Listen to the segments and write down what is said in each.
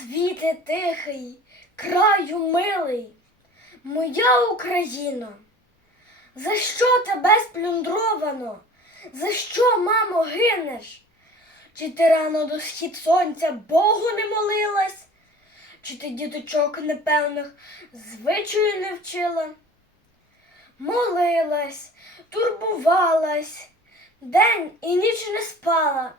Світе тихий, краю милий, моя Україно, за що тебе сплюндровано? За що, мамо, гинеш? Чи ти рано до схід сонця Богу не молилась? Чи ти діточок непевних звичаю не вчила? Молилась, турбувалась, день і ніч не спала,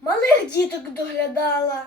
малих діток доглядала,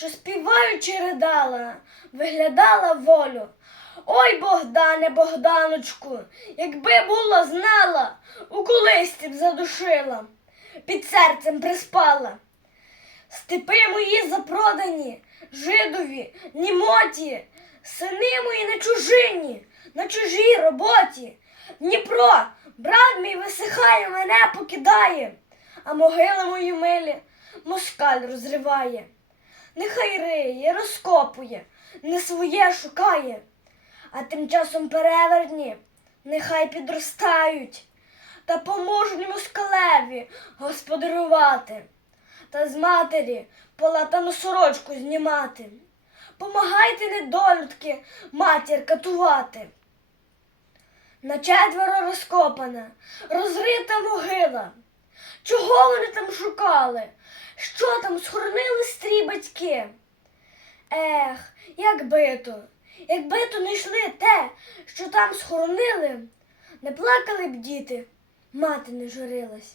що співаючи ридала, виглядала волю. Ой, Богдане, Богданочку, якби була знала, у колисці б задушила, під серцем приспала. Степи мої запродані, жидові, німоті, сини мої на чужині, на чужій роботі. Дніпро, брат мій висихає, мене покидає, а могили мої милі москаль розриває. Нехай риє, розкопує, не своє шукає, а тим часом перевертні нехай підростають та поможуть москалеві господарювати та з матері полатану сорочку знімати. Помагайте, недолюдки, матір катувати. На четверо розкопана, розрита могила. Чого вони там шукали? Що там схоронили стрі батьки? Ех, якби то, якби то не йшли те, що там схоронили, не плакали б діти, мати не журилась.